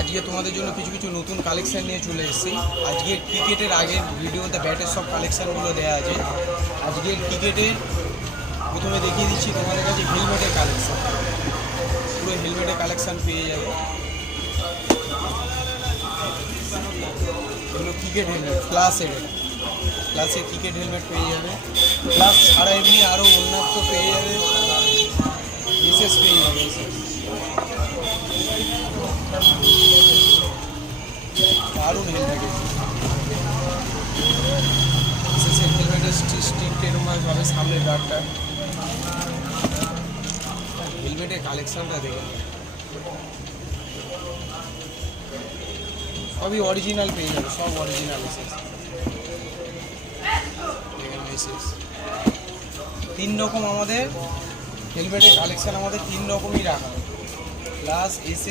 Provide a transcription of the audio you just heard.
আজকে তোমাদের জন্য কিছু কিছু নতুন কালেকশান নিয়ে চলে এসেছি। আজকের ক্রিকেটের আগের ভিডিওতে ব্যাটের সব কালেকশানগুলো দেওয়া আছে। আজকের ক্রিকেটের প্রথমে দেখিয়ে দিচ্ছি তোমাদের কাছে হেলমেটের কালেকশান। পুরো হেলমেটের কালেকশান পেয়ে যাবে। এগুলো ক্রিকেট হেলমেট ক্লাসের ক্রিকেট হেলমেট পেয়ে যাবে। প্লাস ছাড়া এমনি আরও অন্যান্য পেয়ে যাবে, বিশেষ পেয়ে যাবে। দারুণ হেলমেট, বিশেষ হেলমেটের স্টিক এরকমভাবে পাবে সামনের গার্ডটা। হেলমেটের কালেকশানটা দেখুন, সবই অরিজিনাল পেয়ে যাবে, সব অরিজিনাল এসেস। 3 রকম আমাদের হেলমেটের কালেকশান, আমাদের 3 রকমই রাখা। প্লাস এসে